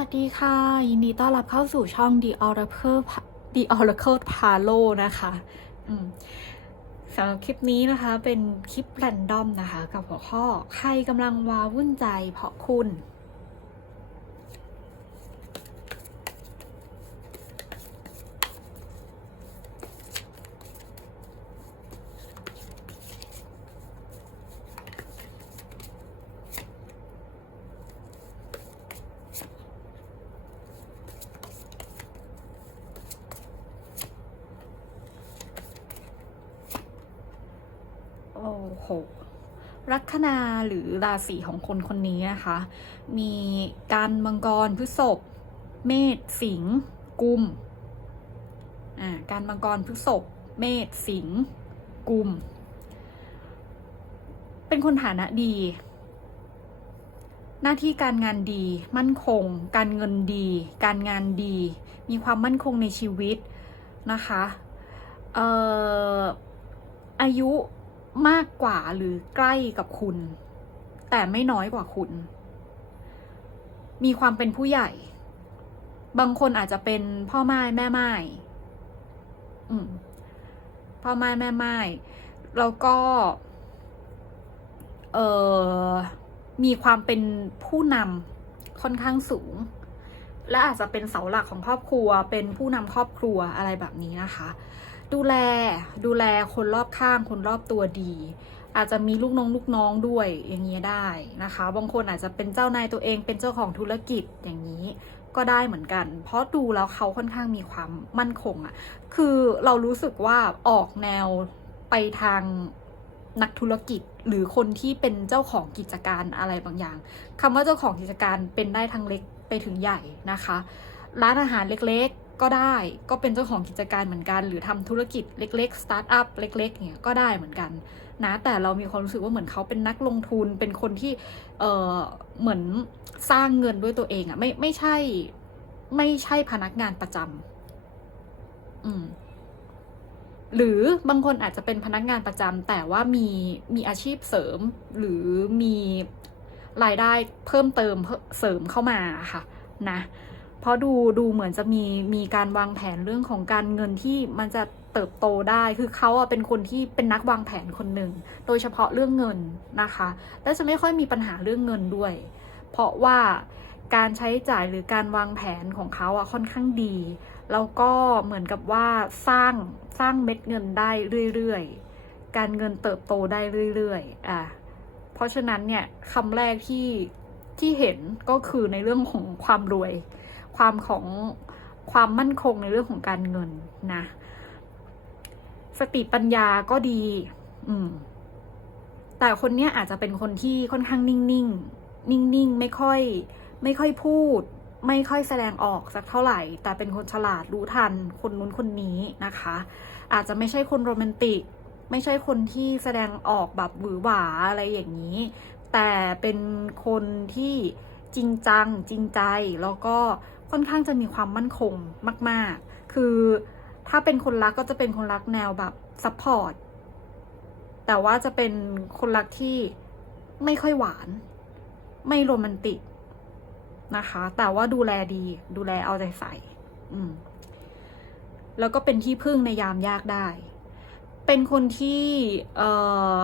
วัสดีค่ะ ยินดีต้อนรับเข้าสู่ช่อง The Oracle The Oracle Palo นะคะสำหรับคลิปนี้นะคะ เป็นคลิปแรนดอมนะคะ กับหัวข้อ ใครกำลังว้าวุ่นใจเพราะคุณ โอ้โห ลัคนาหรือราศีของคนคนนี้นะคะ มีการมังกรพฤษภเมษสิงห์กุมอ่าการมังกรพฤษภเมษสิงห์กุม เป็นคนฐานะดี หน้าที่การงานดี มั่นคง การเงินดี การงานดี มีความมั่นคงในชีวิตนะคะเอ่ออายุ มากกว่าหรือใกล้กับคุณ แต่ไม่น้อยกว่าคุณ มีความเป็นผู้ใหญ่ บางคนอาจจะเป็นพ่อไม้แม่ไม้พ่อไม้แม่ไม้แล้วก็เออมีความเป็นผู้นำค่อนข้างสูง และอาจจะเป็นเสาหลักของครอบครัว เป็นผู้นำครอบครัวอะไรแบบนี้นะคะ ดูแลดูแลคนรอบข้างคนรอบตัวดี อาจจะมีลูกน้องลูกน้องด้วยอย่างเงี้ยได้นะคะ บางคนอาจจะเป็นเจ้านายตัวเองเป็นเจ้าของธุรกิจอย่างนี้ก็ได้เหมือนกัน เพราะดูแล้วเขาค่อนข้างมีความมั่นคงอะ่ะ คือเรารู้สึกว่าออกแนวไปทางนักธุรกิจหรือคนที่เป็นเจ้าของกิจการอะไรบางอย่างคำว่าเจ้าของกิจการเป็นได้ทั้งเล็กไปถึงใหญ่นะคะ ร้านอาหารเล็ก ก็ได้ก็เป็นเจ้าของกิจการเหมือนกัน หรือทำธุรกิจเล็กๆสตาร์ทอัพเล็กๆเนี่ยก็ได้เหมือนกันนะแต่เรามีความรู้สึกว่าเหมือนเขาเป็นนักลงทุนเป็นคนที่เออเหมือนสร้างเงินด้วยตัวเองอะไม่ไม่ใช่ไม่ใช่พนักงานประจำอืมหรือบางคนอาจจะเป็นพนักงานประจำแต่ว่ามีมีอาชีพเสริม หรือมีรายได้เพิ่มเติมเสริมเข้ามาค่ะ นะ เพราะดูดูเหมือนจะมีมีการวางแผนเรื่องของการเงินที่มันจะเติบโตได้ คือเขาเป็นคนที่เป็นนักวางแผนคนหนึ่ง โดยเฉพาะเรื่องเงินนะคะ และจะไม่ค่อยมีปัญหาเรื่องเงินด้วย เพราะว่าการใช้จ่ายหรือการวางแผนของเขาอะค่อนข้างดี แล้วก็เหมือนกับว่าสร้างสร้างเม็ดเงินได้เรื่อยๆ การเงินเติบโตได้เรื่อยๆ อะ เพราะฉะนั้นเนี่ยคำแรกที่ที่เห็นก็คือในเรื่องของความรวย ความของความมั่นคงในเรื่องของการเงินนะ สติปัญญาก็ดี อืม แต่คนเนี้ยอาจจะเป็นคนที่ค่อนข้างนิ่งๆ นิ่งๆ ไม่ค่อย ไม่ค่อยพูด ไม่ค่อยแสดงออกสักเท่าไหร่ แต่เป็นคนฉลาดรู้ทัน คนนู้นคนนี้นะคะ อาจจะไม่ใช่คนโรแมนติก ไม่ใช่คนที่แสดงออกแบบหวือหวาอะไรอย่างนี้ แต่เป็นคนที่จริงจัง จริงใจแล้วก็ ค่อนข้างจะมีความมั่นคงมาก ๆ คือถ้าเป็นคนรักก็จะเป็นคนรักแนวแบบซัพพอร์ต แต่ว่าจะเป็นคนรักที่ไม่ค่อยหวาน ไม่โรแมนติกนะคะ แต่ว่าดูแลดี ดูแลเอาใจใส่ อืม แล้วก็เป็นที่พึ่งในยามยากได้ เป็นคนที่ เอ่อ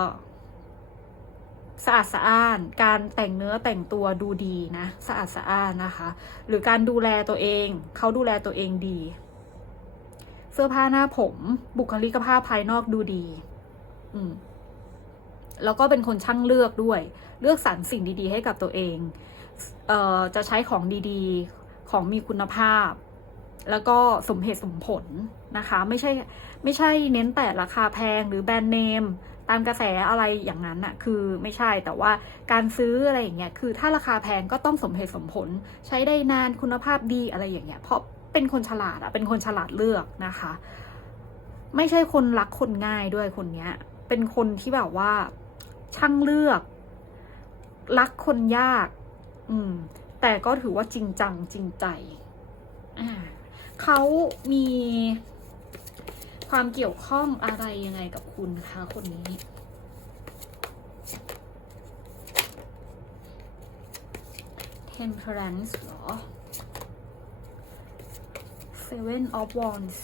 สะอาดสะอ้าน การแต่งเนื้อแต่งตัวดูดีนะสะอาดสะอ้านนะคะ หรือการดูแลตัวเองเขาดูแลตัวเองดี เสื้อผ้าหน้าผมบุคลิกภาพภายนอกดูดี อืมแล้วก็เป็นคนช่างเลือกด้วย เลือกสรรสิ่งดีๆ ให้กับตัวเองเอ่อจะใช้ของดีๆของมีคุณภาพ แล้วก็สมเหตุสมผลนะคะ ไม่ใช่ไม่ใช่เน้นแต่ราคาแพงหรือแบรนด์เนม ตามกระแสอะไรอย่างนั้นอะคือไม่ใช่แต่ว่าการซื้ออะไรอย่างเงี้ยคือถ้าราคาแพงก็ต้องสมเหตุสมผล ใช้ได้นานคุณภาพดีอะไรอย่างเงี้ยเพราะเป็นคนฉลาดอะเป็นคนฉลาดเลือกนะคะ ไม่ใช่คนรักคนง่ายด้วยคนเนี้ย เป็นคนที่แบบว่าช่างเลือก รักคนยาก อืม แต่ก็ถือว่าจริงจังจริงใจ อ่าเขามี ความเกี่ยวข้องอะไรยังไงกับคุณคะคนนี้ temperance เหรอ seven of wands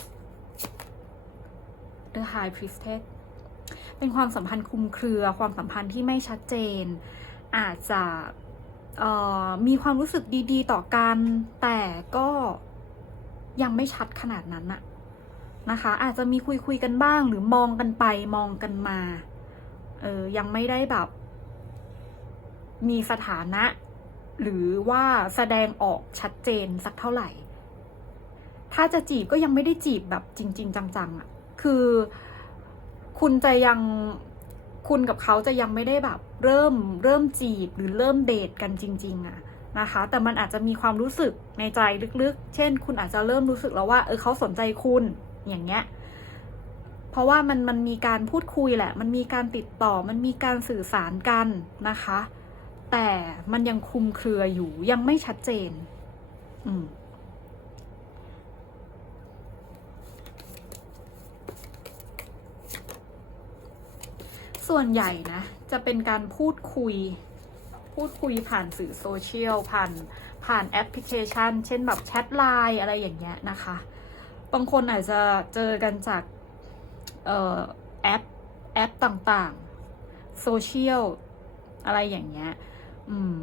the high priestess เป็นความสัมพันธ์คุมเครือ ความสัมพันธ์ที่ไม่ชัดเจน อาจจะมีความรู้สึกดี ๆ ต่อกัน แต่ก็ยังไม่ชัดขนาดนั้นอะ นะคะ อาจจะมีคุยคุยกันบ้าง หรือมองกันไปมองกันมา เออยังไม่ได้แบบ มีสถานะ หรือว่าแสดงออกชัดเจนสักเท่าไหร่ ถ้าจะจีบก็ยังไม่ได้จีบแบบจริง ๆ จังๆอะ่ะ คือคุณจะยังคุณกับเขาจะยังไม่ได้แบบ เริ่มเริ่มจีบหรือเริ่มเดทกันจริง ๆอะ่ะนะคะ แต่มันอาจจะมีความรู้สึกในใจลึกๆ เช่น คุณอาจจะเริ่มรู้สึกแล้วว่า เออเขาสนใจคุณ อย่างเงี้ย เพราะว่ามันมันมีการพูดคุยแหละ มันมีการติดต่อ มันมีการสื่อสารกันนะคะ แต่มันยังคลุมเครืออยู่ยังไม่ชัดเจน อืมส่วนใหญ่นะ จะเป็นการพูดคุย พูดคุยผ่านสื่อโซเชียลผ่านผ่านแอปพลิเคชัน เช่นแบบแชทไลน์อะไรอย่างเงี้ยนะคะ บางคนอาจจะเจอกันจากออแอปแอปต่างๆ โซเชียล อะไรอย่างเงี้ย อืม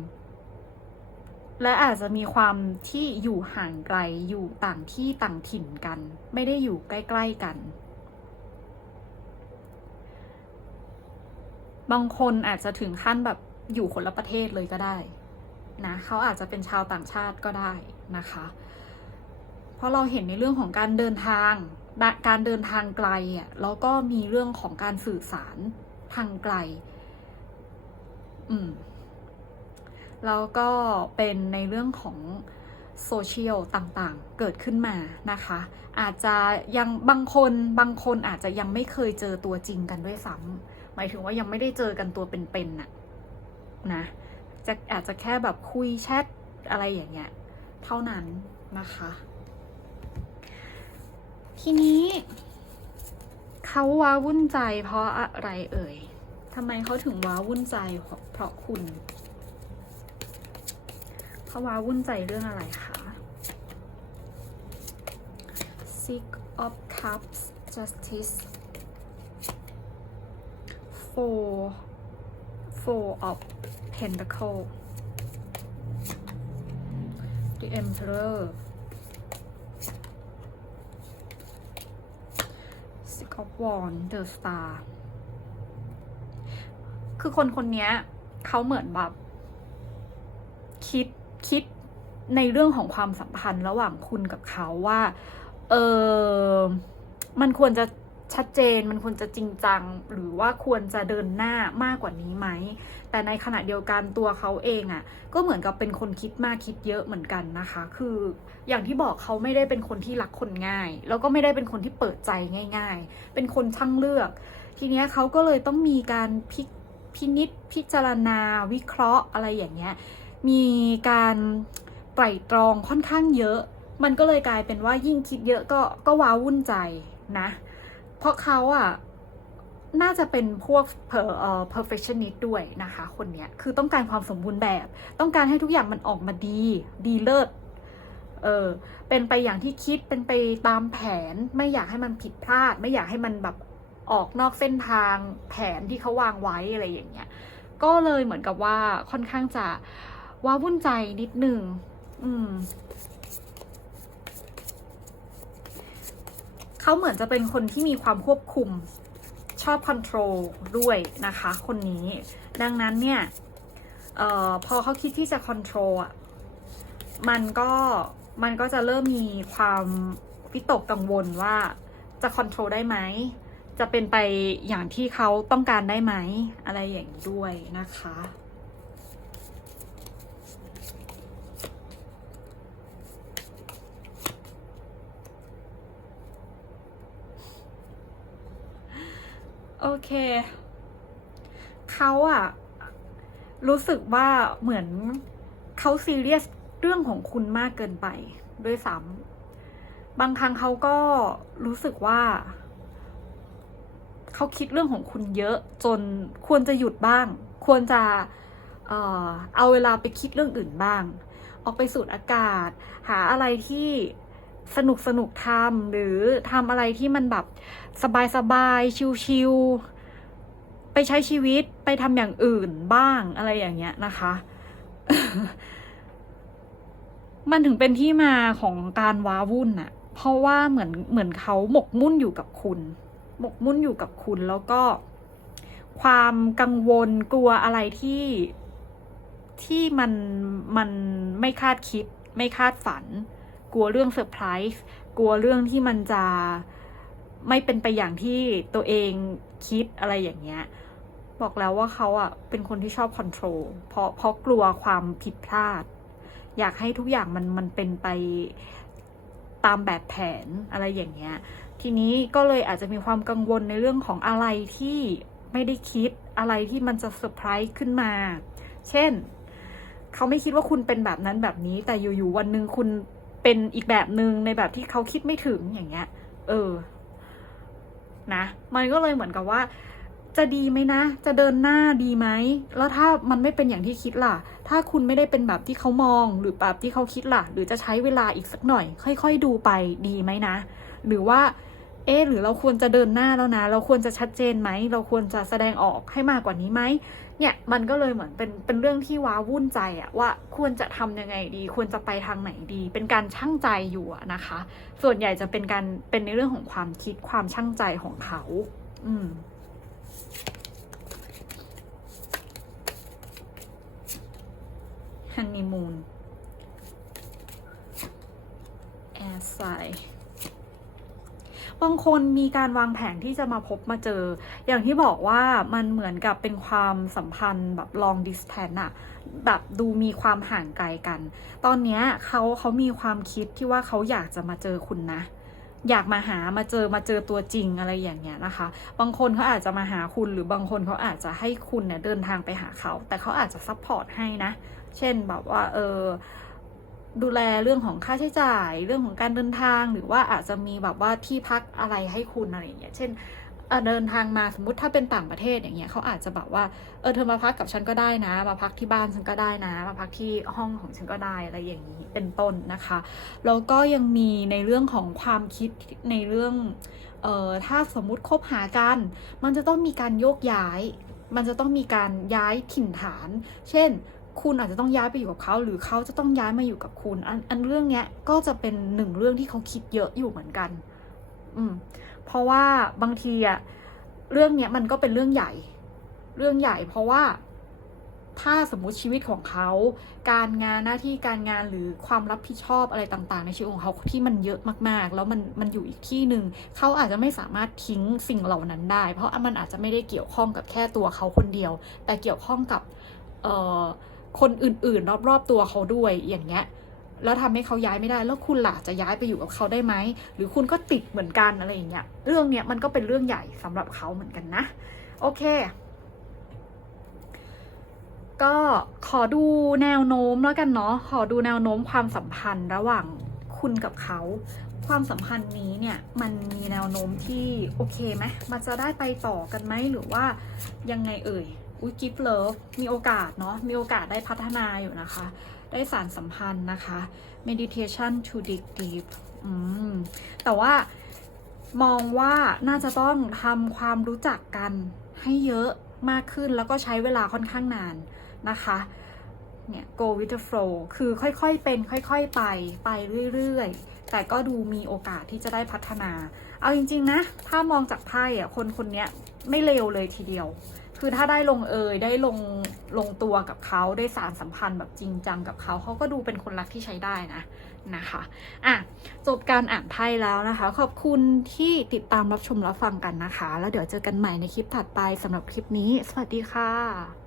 และอาจจะมีความที่อยู่ห่างไกล อยู่ต่างที่ต่างถิ่นกัน ไม่ได้อยู่ใกล้ ๆ กัน บางคนอาจจะถึงขั้นแบบอยู่คนละประเทศเลยก็ได้ นะ เขาอาจจะเป็นชาวต่างชาติก็ได้นะคะ เพราะเราเห็นในเรื่องของการเดินทาง การเดินทางไกลอะแล้วก็มีเรื่องของการสื่อสารทางไกล อืม แล้วก็เป็นในเรื่องของโซเชียลต่างๆ เกิดขึ้นมานะคะ อาจจะยังบางคนบางคนอาจจะยังไม่เคยเจอตัวจริงกันด้วยซ้ำหมายถึงว่ายังไม่ได้เจอกันตัวเป็นๆน่ะนะจะอาจจะแค่แบบคุยแชทอะไรอย่างเงี้ย เท่านั้นนะคะ ทีนี้ เขาว้าวุ่นใจเพราะอะไรเอ่ยทำไมเขาถึงว้าวุ่นใจเพราะราะคุณเขาว้าวุ่นใจเรื่องอะไรคะ Six of Cups Justice Four Four of Pentacle The Emperor Six of Wands The Star คือคนคนนี้เขาเหมือนแบบ คิดคิดในเรื่องของความสัมพันธ์ระหว่างคุณกับเขาว่า เออมันควรจะ ชัดเจนมันควรจะจริงจัง หรือว่าควรจะเดินหน้ามากกว่านี้ไหม แต่ในขณะเดียวกันตัวเขาเองอะ่ะ ก็เหมือนกับเป็นคนคิดมากคิดเยอะเหมือนกันนะคะ คืออย่างที่บอกเขาไม่ได้เป็นคนที่รักคนง่าย แล้วก็ไม่ได้เป็นคนที่เปิดใจง่าย ๆ เป็นคนช่างเลือก ทีเนี้ยเขาก็เลยต้องมีการพิพินิษพิจารณาวิเคราะห์อะไรอย่างเงี้ยมีการไตร่ตรองค่อนข้างเยอะ มันก็เลยกลายเป็นว่ายิ่งคิดเยอะก็ก็ว้าวุ่นใจนะ เพราะเขาอะน่าจะเป็นพวก per เอ่อ perfectionist ด้วยนะคะ คนเนี้ยคือต้องการความสมบูรณ์แบบ ต้องการให้ทุกอย่างมันออกมาดี ดีเลิศเออเป็นไปอย่างที่คิดเป็นไปตามแผน ไม่อยากให้มันผิดพลาด ไม่อยากให้มันแบบออกนอกเส้นทางแผนที่เขาวางไว้อะไรอย่างเงี้ย ก็เลยเหมือนกับว่าค่อนข้างจะว้าวุ่นใจนิดหนึ่งอืม เขาเหมือนจะเป็นคนที่มีความควบคุมชอบคอนโทรลด้วยนะคะ คนนี้ ดังนั้นเนี่ยออพอเขาคิดที่จะคอนโทรลอะมันก็มันก็จะเริ่มมีความวิตกกังวลว่าจะคอนโทรลได้ไหม จะเป็นไปอย่างที่เขาต้องการได้ไหม อะไรอย่างนี้ด้วยนะคะ โอเค เขาอะรู้สึกว่าเหมือนเขาซีเรียสเรื่องของคุณมากเกินไปด้วยซ้ำบางครั้งเขาก็รู้สึกว่า เขาคิดเรื่องของคุณเยอะจนควรจะหยุดบ้าง ควรจะเอ่อเอาเวลาไปคิดเรื่องอื่นบ้าง ออกไปสูดอากาศ หาอะไรที่ สนุกสนุกทำหรือทำอะไรที่มันแบบสบายสบายชิลๆไปใช้ชีวิตไปทำอย่างอื่นบ้างอะไรอย่างเงี้ยนะคะ มันถึงเป็นที่มาของการว้าวุ่นอะเพราะว่าเหมือนเหมือนเขาหมกมุ่นอยู่กับคุณ หมกมุ่นอยู่กับคุณแล้วก็ ความกังวลกลัวอะไรที่ที่มันมันไม่คาดคิด ไม่คาดฝัน กลัวเรื่องเซอร์ไพรส์กลัวเรื่องที่มันจะไม่เป็นไปอย่างที่ตัวเองคิดอะไรอย่างเงี้ยบอกแล้วว่าเขาอะเป็นคนที่ชอบคอนโทรลเพราะเพราะกลัวความผิดพลาด อยากให้ทุกอย่างมันมันเป็นไปตามแบบแผนอะไรอย่างเงี้ย ทีนี้ก็เลยอาจจะมีความกังวลในเรื่องของอะไรที่ไม่ได้คิดอะไรที่มันจะเซอร์ไพรส์ขึ้นมา เช่น เขาไม่คิดว่าคุณเป็นแบบนั้นแบบนี้ แต่อยู่ๆวันหนึ่งคุณ เป็นอีกแบบหนึ่งในแบบที่เขาคิดไม่ถึงอย่างเงี้ย เออ นะ มันก็เลยเหมือนกับว่า จะดีไหมนะ จะเดินหน้าดีไหม แล้วถ้ามันไม่เป็นอย่างที่คิดล่ะ ถ้าคุณไม่ได้เป็นแบบที่เขามอง หรือแบบที่เขาคิดล่ะ หรือจะใช้เวลาอีกสักหน่อย ค่อยๆดูไปดีไหมนะ หรือว่าเอ๊หรือเราควรจะเดินหน้าแล้วนะ เราควรจะชัดเจนไหม เราควรจะแสดงออกให้มากกว่านี้ไหม เนี่ยมันก็เลยเหมือนเป็นเป็นเรื่องที่ว้าวุ่นใจอะว่าควรจะทำยังไงดี ควรจะไปทางไหนดี เป็นการช่างใจอยู่นะคะ ส่วนใหญ่จะเป็นการเป็นในเรื่องของความคิดความช่างใจของเขา อืมฮันนีมูนแอร์ไซ บางคนมีการวางแผนที่จะมาพบมาเจอ อย่างที่บอกว่ามันเหมือนกับเป็นความสัมพันธ์แบบ long distance อะแบบดูมีความห่างไกลกัน ตอนนี้เขาเขามีความคิดที่ว่าเขาอยากจะมาเจอคุณนะ อยากมาหามาเจอมาเจอตัวจริงอะไรอย่างเงี้ยนะคะ บางคนเขาอาจจะมาหาคุณหรือบางคนเขาอาจจะให้คุณเนี่ยเดินทางไปหาเขา แต่เขาอาจจะซัพพอร์ตให้นะ เช่นแบบว่าเออ ดูแลเรื่องของค่าใช้จ่าย เรื่องของการเดินทาง หรือว่าอาจจะมีแบบว่าที่พักอะไรให้คุณอะไรอย่างเงี้ยเช่นเดินทางมาสมมติถ้าเป็นต่างประเทศอย่างเงี้ยเขาอาจจะแบบว่าเออเธอมาพักกับฉันก็ได้นะ มาพักที่บ้านฉันก็ได้นะ มาพักที่ห้องของฉันก็ได้อะไรอย่างนี้เป็นต้นนะคะแล้วก็ยังมีในเรื่องของความคิดในเรื่องเอ่อถ้าสมมุติคบหากัน มันจะต้องมีการโยกย้าย มันจะต้องมีการย้ายถิ่นฐาน เช่น คุณอาจจะต้องย้ายไปอยู่กับเขา หรือเขาจะต้องย้ายมาอยู่กับคุณ อันอันเรื่องเนี้ยก็จะเป็นหนึ่งเรื่องที่เขาคิดเยอะอยู่เหมือนกัน อืม เพราะว่าบางทีอะเรื่องเนี้ยมันก็เป็นเรื่องใหญ่ เรื่องใหญ่ เพราะว่าถ้าสมมุติชีวิตของเขา การงานหน้าที่การงานหรือความรับผิดชอบอะไรต่างๆ ในชีวิตของเขาที่มันเยอะมากๆ แล้วมันมันอยู่อีกที่หนึ่งเขาอาจจะไม่สามารถทิ้งสิ่งเหล่านั้นได้ เพราะมันอาจจะไม่ได้เกี่ยวข้องกับแค่ตัวเขาคนเดียว แต่เกี่ยวข้องกับ เอ่อ คนอื่นๆ รอบๆตัวเขาด้วยอย่างเงี้ยแล้วทำให้เขาย้ายไม่ได้ แล้วคุณล่ะจะย้ายไปอยู่กับเขาได้ไหม หรือคุณก็ติดเหมือนกันอะไรอย่างเงี้ย เรื่องเนี้ยมันก็เป็นเรื่องใหญ่สำหรับเขาเหมือนกันนะ โอเค ก็ขอดูแนวโน้มแล้วกันเนาะ ขอดูแนวโน้มความสัมพันธ์ระหว่างคุณกับเขา ความสัมพันธ์นี้เนี่ยมันมีแนวโน้มที่โอเคไหมมันจะได้ไปต่อกันไหมหรือว่ายังไงเอ่ย อุ้ยกิฟเลิฟมีโอกาสเนาะมีโอกาสได้พัฒนาอยู่นะคะ ได้สารสัมพันธ์นะคะ meditation to dig deep อืมแต่ว่ามองว่าน่าจะต้องทำความรู้จักกันให้เยอะมากขึ้นแล้วก็ใช้เวลาค่อนข้างนานนะคะเนี่ย go with the flow คือค่อยๆเป็น ค่อยๆไปไปเรื่อยๆ แต่ก็ดูมีโอกาสที่จะได้พัฒนา เอาจริงๆนะ ถ้ามองจากไพ่อะคนคนเนี้ยไม่เลวเลยทีเดียว คือถ้าได้ลงเอยได้ลงลงตัวกับเขาได้สารสัมพันธ์แบบจริงจังกับเขาเขาก็ดูเป็นคนรักที่ใช้ได้นะนะคะอะจบการอ่านไพ่แล้วนะคะ ขอบคุณที่ติดตามรับชมรับฟังกันนะคะ แล้วเดี๋ยวเจอกันใหม่ในคลิปถัดไปสำหรับคลิปนี้ สวัสดีค่ะ